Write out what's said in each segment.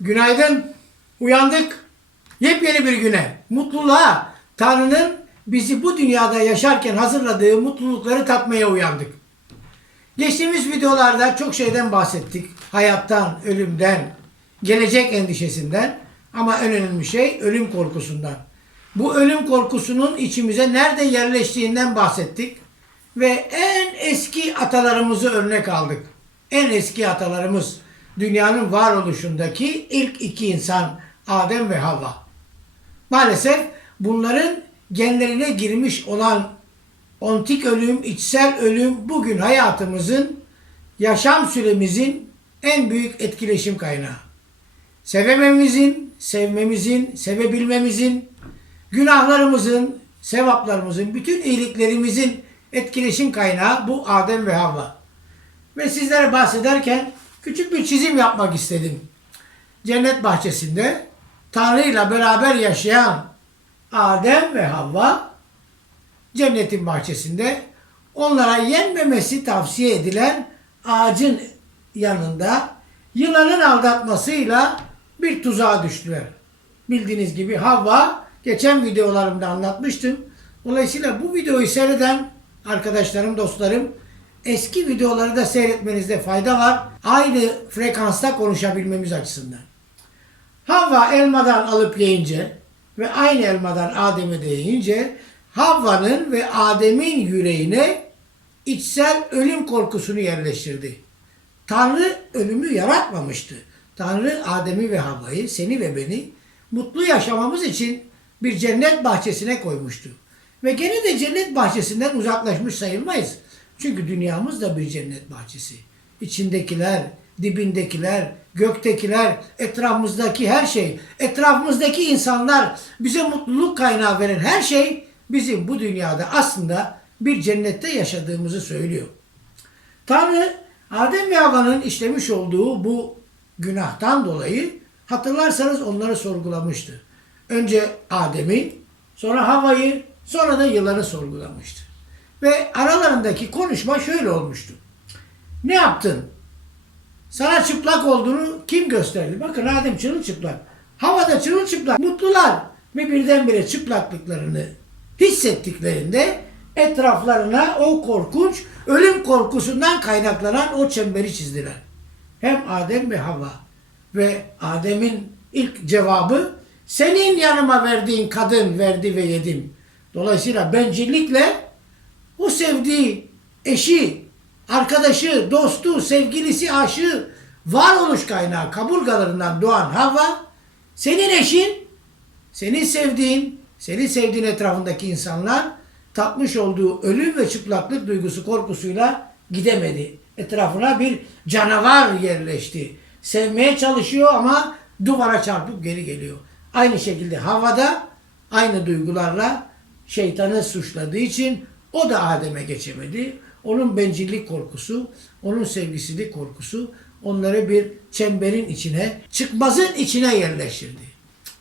Günaydın. Uyandık. Yepyeni bir güne. Mutluluğa. Tanrı'nın bizi bu dünyada yaşarken hazırladığı mutlulukları tatmaya uyandık. Geçtiğimiz videolarda çok şeyden bahsettik. Hayattan, ölümden, gelecek endişesinden ama en önemli şey ölüm korkusundan. Bu ölüm korkusunun içimize nerede yerleştiğinden bahsettik ve en eski atalarımızı örnek aldık. En eski atalarımız dünyanın varoluşundaki ilk iki insan Adem ve Havva. Maalesef bunların genlerine girmiş olan ontik ölüm, içsel ölüm bugün hayatımızın, yaşam süremizin en büyük etkileşim kaynağı. Sevememizin, sevmemizin, sevebilmemizin, günahlarımızın, sevaplarımızın, bütün iyiliklerimizin etkileşim kaynağı bu Adem ve Havva. Ve sizlere bahsederken küçük bir çizim yapmak istedim. Cennet bahçesinde Tanrı ile beraber yaşayan Adem ve Havva cennetin bahçesinde onlara yenmemesi tavsiye edilen ağacın yanında yılanın aldatmasıyla bir tuzağa düştüler. Bildiğiniz gibi Havva geçen videolarımda anlatmıştım. Dolayısıyla bu videoyu seyreden arkadaşlarım, dostlarım eski videoları da seyretmenizde fayda var. Aynı frekansta konuşabilmemiz açısından. Havva elmadan alıp yiyince ve aynı elmadan Adem'e de yiyince Havva'nın ve Adem'in yüreğine içsel ölüm korkusunu yerleştirdi. Tanrı ölümü yaratmamıştı. Tanrı Adem'i ve Havva'yı, seni ve beni mutlu yaşamamız için bir cennet bahçesine koymuştu. Ve gene de cennet bahçesinden uzaklaşmış sayılmayız. Çünkü dünyamız da bir cennet bahçesi. İçindekiler, dibindekiler, göktekiler, etrafımızdaki her şey, etrafımızdaki insanlar, bize mutluluk kaynağı veren her şey bizim bu dünyada aslında bir cennette yaşadığımızı söylüyor. Tanrı Adem ve Havva'nın işlemiş olduğu bu günahtan dolayı hatırlarsanız onları sorgulamıştı. Önce Adem'i, sonra Havva'yı, sonra da yılanı sorgulamıştı. Ve aralarındaki konuşma şöyle olmuştu. Ne yaptın? Sana çıplak olduğunu kim gösterdi? Bakın Adem çırılçıplak. Havada çırılçıplak. Mutlular. Ve birdenbire çıplaklıklarını hissettiklerinde etraflarına o korkunç ölüm korkusundan kaynaklanan o çemberi çizdiler. Hem Adem ve Havva. Ve Adem'in ilk cevabı senin yanıma verdiğin kadın verdi ve yedim. Dolayısıyla bencillikle sevdiği eşi, arkadaşı, dostu, sevgilisi, aşığı, varoluş kaynağı kaburgalarından doğan Havva, senin eşin, senin sevdiğin, senin sevdiğin etrafındaki insanlar tatmış olduğu ölüm ve çıplaklık duygusu korkusuyla gidemedi. Etrafına bir canavar yerleşti. Sevmeye çalışıyor ama duvara çarpıp geri geliyor. Aynı şekilde havada aynı duygularla şeytanı suçladığı için o da Adem'e geçemedi. Onun bencillik korkusu, onun sevgisizlik korkusu onları bir çemberin içine, çıkmazın içine yerleştirdi.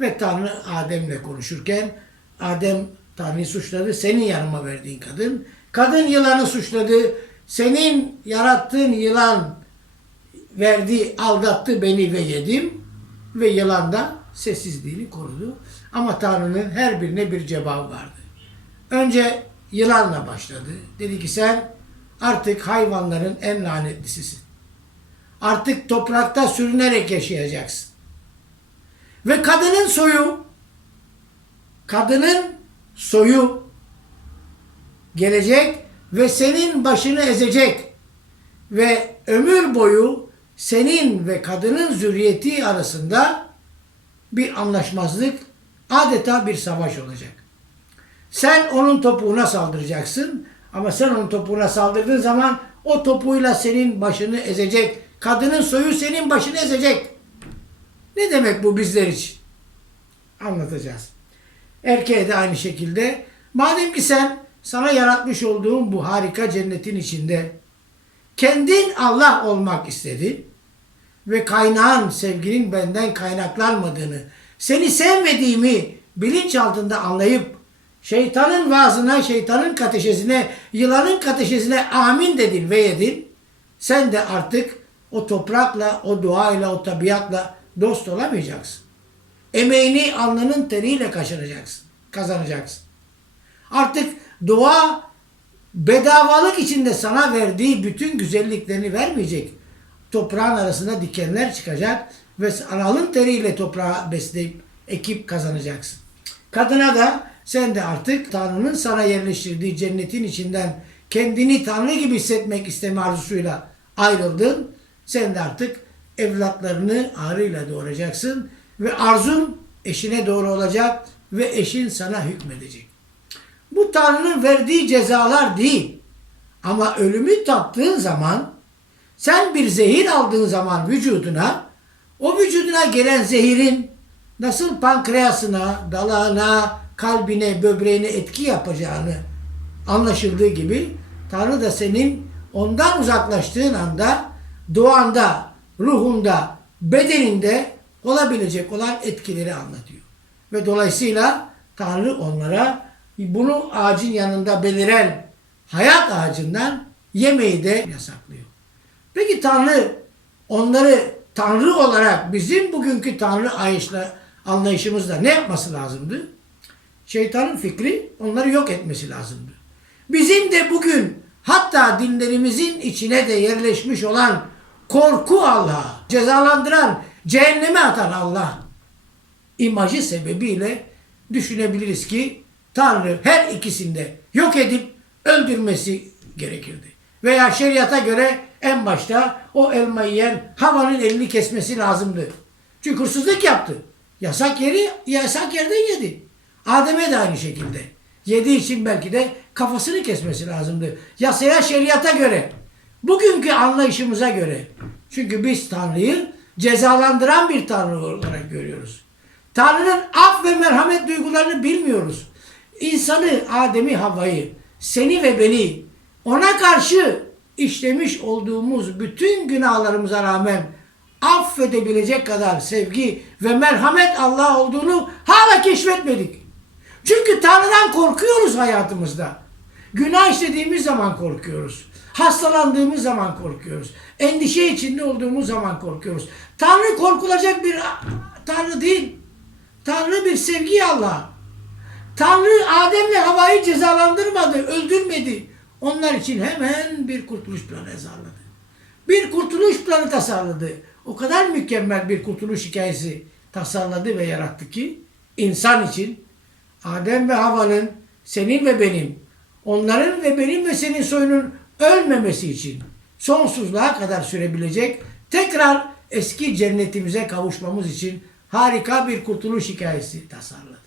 Ve Tanrı Adem'le konuşurken Adem Tanrı'yı suçladı. Senin yanıma verdiğin kadın. Kadın yılanı suçladı. Senin yarattığın yılan verdi, aldattı beni ve yedim. Ve yılan da sessizliğini korudu. Ama Tanrı'nın her birine bir cevabı vardı. Önce yılanla başladı. Dedi ki sen artık hayvanların en lanetlisisin. Artık toprakta sürünerek yaşayacaksın. Ve kadının soyu, kadının soyu gelecek ve senin başını ezecek. Ve ömür boyu senin ve kadının zürriyeti arasında bir anlaşmazlık, adeta bir savaş olacak. Sen onun topuğuna saldıracaksın ama sen onun topuğuna saldırdığın zaman o topuğuyla senin başını ezecek. Kadının soyu senin başını ezecek. Ne demek bu bizler için? Anlatacağız. Erkeğe de aynı şekilde. Madem ki sen sana yaratmış olduğum bu harika cennetin içinde kendin Allah olmak istedin ve kaynağın sevginin benden kaynaklanmadığını, seni sevmediğimi bilinç altında anlayıp şeytanın vaazına, şeytanın kateşesine, yılanın kateşesine amin dedin ve yedin. Sen de artık o toprakla, o doğayla, o tabiatla dost olamayacaksın. Emeğini alnının teriyle kaşınacaksın, kazanacaksın. Artık doğa bedavalık içinde sana verdiği bütün güzelliklerini vermeyecek. Toprağın arasında dikenler çıkacak ve alın teriyle toprağı besleyip ekip kazanacaksın. Kadına da sen de artık Tanrı'nın sana yerleştirdiği cennetin içinden kendini Tanrı gibi hissetmek isteme arzusuyla ayrıldın. Sen de artık evlatlarını ağrıyla doğuracaksın ve arzun eşine doğru olacak ve eşin sana hükmedecek. Bu Tanrı'nın verdiği cezalar değil. Ama ölümü tattığın zaman sen bir zehir aldığın zaman vücuduna o vücuduna gelen zehirin nasıl pankreasına, dalağına, kalbine, böbreğine etki yapacağını anlaşıldığı gibi Tanrı da senin ondan uzaklaştığın anda doğanda, ruhunda, bedeninde olabilecek olan etkileri anlatıyor. Ve dolayısıyla Tanrı onlara bunu ağacın yanında beliren hayat ağacından yemeği de yasaklıyor. Peki Tanrı onları Tanrı olarak bizim bugünkü Tanrı anlayışımızda ne yapması lazımdı? Şeytanın fikri onları yok etmesi lazımdı. Bizim de bugün hatta dinlerimizin içine de yerleşmiş olan korku Allah, cezalandıran, cehenneme atan Allah imajı sebebiyle düşünebiliriz ki Tanrı her ikisinde yok edip öldürmesi gerekirdi. Veya şeriata göre en başta o elma yiyen havanın elini kesmesi lazımdı. Çünkü hırsızlık yaptı. Yasak yeri yasak yerden yedi. Adem'e de aynı şekilde. Yediği için belki de kafasını kesmesi lazımdı. Yasaya şeriata göre. Bugünkü anlayışımıza göre. Çünkü biz Tanrı'yı cezalandıran bir Tanrı olarak görüyoruz. Tanrı'nın af ve merhamet duygularını bilmiyoruz. İnsanı, Adem'i, Havva'yı, seni ve beni ona karşı işlemiş olduğumuz bütün günahlarımıza rağmen affedebilecek kadar sevgi ve merhamet Allah olduğunu hala keşfetmedik. Çünkü Tanrı'dan korkuyoruz hayatımızda. Günah işlediğimiz zaman korkuyoruz. Hastalandığımız zaman korkuyoruz. Endişe içinde olduğumuz zaman korkuyoruz. Tanrı korkulacak bir Tanrı değil. Tanrı bir sevgi Allah. Tanrı Adem ve Havva'yı cezalandırmadı, öldürmedi. Onlar için hemen bir kurtuluş planı hazırladı. Bir kurtuluş planı tasarladı. O kadar mükemmel bir kurtuluş hikayesi tasarladı ve yarattı ki insan için Adem ve Havva'nın senin ve benim, onların ve benim ve senin soyunun ölmemesi için sonsuzluğa kadar sürebilecek tekrar eski cennetimize kavuşmamız için harika bir kurtuluş hikayesi tasarladı.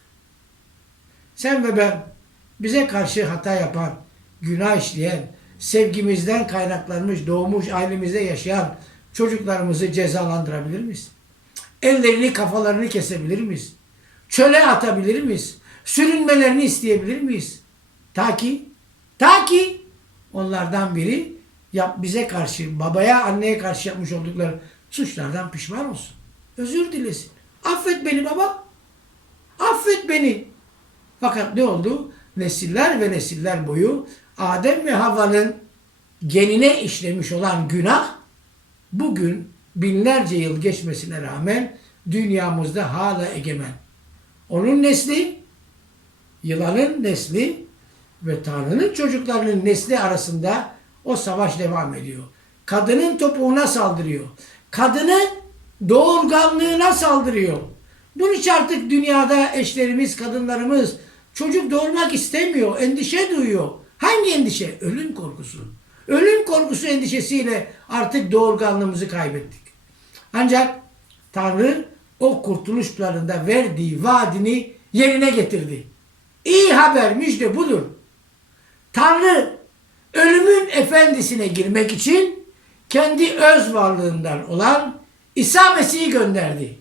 Sen ve ben bize karşı hata yapan, günah işleyen, sevgimizden kaynaklanmış, doğmuş ailemizde yaşayan çocuklarımızı cezalandırabilir miyiz? Ellerini, kafalarını kesebilir miyiz? Çöle atabilir miyiz? Sürünmelerini isteyebilir miyiz? Ta ki, ta ki onlardan biri yap bize karşı, babaya, anneye karşı yapmış oldukları suçlardan pişman olsun. Özür dilesin. Affet beni baba. Affet beni. Fakat ne oldu? Nesiller ve nesiller boyu Adem ve Havva'nın genine işlemiş olan günah bugün binlerce yıl geçmesine rağmen dünyamızda hala egemen. Onun nesli, yılanın nesli ve Tanrı'nın çocuklarının nesli arasında o savaş devam ediyor. Kadının topuğuna saldırıyor. Kadını doğurganlığına saldırıyor. Bunun için artık dünyada eşlerimiz, kadınlarımız çocuk doğurmak istemiyor, endişe duyuyor. Hangi endişe? Ölüm korkusu. Ölüm korkusu endişesiyle artık doğurganlığımızı kaybettik. Ancak Tanrı o kurtuluş planında verdiği vaadini yerine getirdi. İyi haber müjde budur. Tanrı ölümün efendisine girmek için kendi öz varlığından olan İsa Mesih'i gönderdi.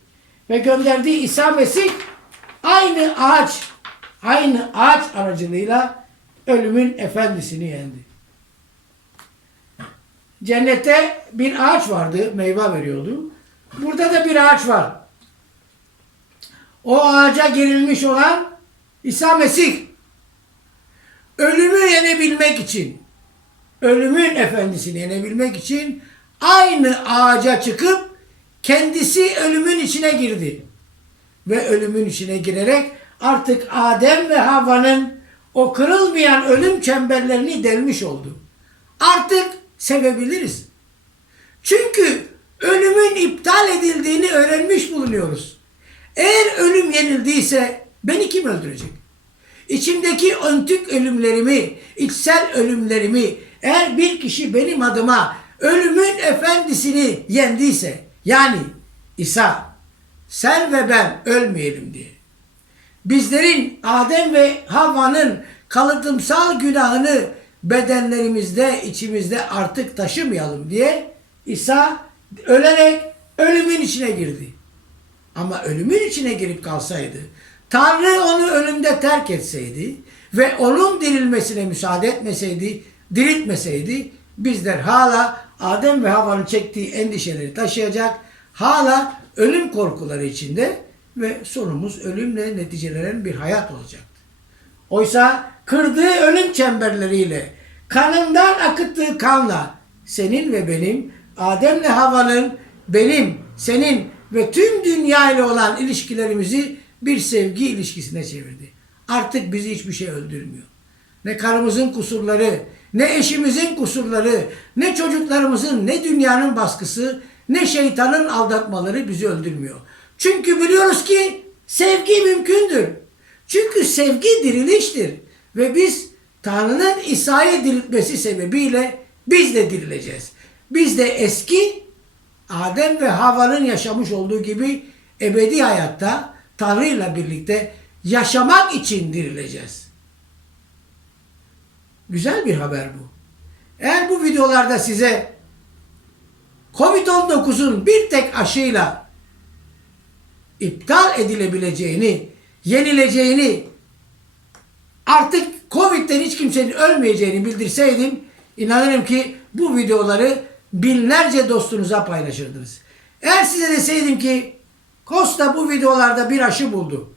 Ve gönderdiği İsa Mesih aynı ağaç, aynı ağaç aracılığıyla ölümün efendisini yendi. Cennette bir ağaç vardı, meyve veriyordu. Burada da bir ağaç var. O ağaca gerilmiş olan İsa Mesih. Ölümü yenebilmek için, ölümün efendisini yenebilmek için aynı ağaca çıkıp kendisi ölümün içine girdi. Ve ölümün içine girerek artık Adem ve Havva'nın o kırılmayan ölüm çemberlerini delmiş oldu. Artık sevebiliriz. Çünkü ölümün iptal edildiğini öğrenmiş bulunuyoruz. Eğer ölüm yenildiyse beni kim öldürecek? İçimdeki öntük ölümlerimi, içsel ölümlerimi eğer bir kişi benim adıma ölümün efendisini yendiyse yani İsa sen ve ben ölmeyelim diye. Bizlerin Adem ve Havva'nın kalıtımsal günahını bedenlerimizde, içimizde artık taşımayalım diye İsa ölerek ölümün içine girdi. Ama ölümün içine girip kalsaydı, Tanrı onu ölümde terk etseydi ve onun dirilmesine müsaade etmeseydi, diriltmeseydi bizler hala Adem ve Havva'nın çektiği endişeleri taşıyacak, hala ölüm korkuları içinde ve sonumuz ölümle neticelenen bir hayat olacaktı. Oysa kırdığı ölüm çemberleriyle, kanından akıttığı kanla senin ve benim, Adem'le Havva'nın, benim, senin ve tüm dünya ile olan ilişkilerimizi bir sevgi ilişkisine çevirdi. Artık bizi hiçbir şey öldürmüyor. Ne karımızın kusurları, ne eşimizin kusurları, ne çocuklarımızın, ne dünyanın baskısı, ne şeytanın aldatmaları bizi öldürmüyor. Çünkü biliyoruz ki sevgi mümkündür. Çünkü sevgi diriliştir. Ve biz Tanrı'nın İsa'yı diriltmesi sebebiyle biz de dirileceğiz. Biz de eski Adem ve Havva'nın yaşamış olduğu gibi ebedi hayatta Tanrı'yla birlikte yaşamak için dirileceğiz. Güzel bir haber bu. Eğer bu videolarda size Covid-19'un bir tek aşıyla iptal edilebileceğini, yenileceğini, artık Covid'den hiç kimsenin ölmeyeceğini bildirseydim, inanırım ki bu videoları binlerce dostunuza paylaşırdınız. Eğer size deseydim ki Costa bu videolarda bir aşı buldu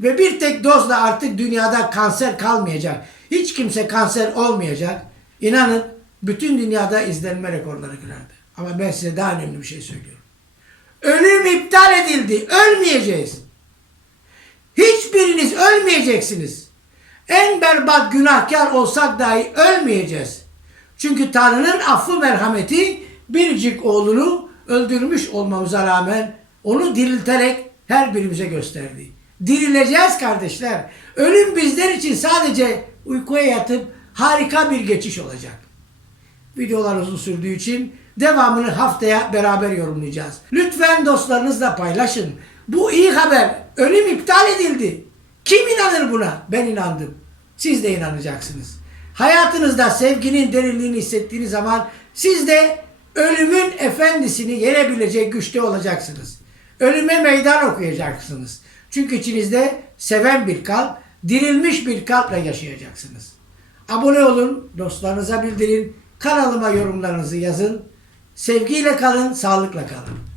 ve bir tek dozla artık dünyada kanser kalmayacak, hiç kimse kanser olmayacak, inanın bütün dünyada izlenme rekorları kırardı. Ama ben size daha önemli bir şey söylüyorum. Ölüm iptal edildi. Ölmeyeceğiz. Hiçbiriniz ölmeyeceksiniz. En berbat günahkar olsak dahi ölmeyeceğiz. Çünkü Tanrı'nın affı merhameti biricik oğlunu öldürmüş olmamıza rağmen onu dirilterek her birimize gösterdi. Dirileceğiz kardeşler. Ölüm bizler için sadece uykuya yatıp harika bir geçiş olacak. Videolar uzun sürdüğü için devamını haftaya beraber yorumlayacağız. Lütfen dostlarınızla paylaşın. Bu iyi haber. Ölüm iptal edildi. Kim inanır buna? Ben inandım. Siz de inanacaksınız. Hayatınızda sevginin derinliğini hissettiğiniz zaman siz de ölümün efendisini yenebilecek güçte olacaksınız. Ölüme meydan okuyacaksınız. Çünkü içinizde seven bir kalp, dirilmiş bir kalple yaşayacaksınız. Abone olun, dostlarınıza bildirin, kanalıma yorumlarınızı yazın. Sevgiyle kalın, sağlıkla kalın.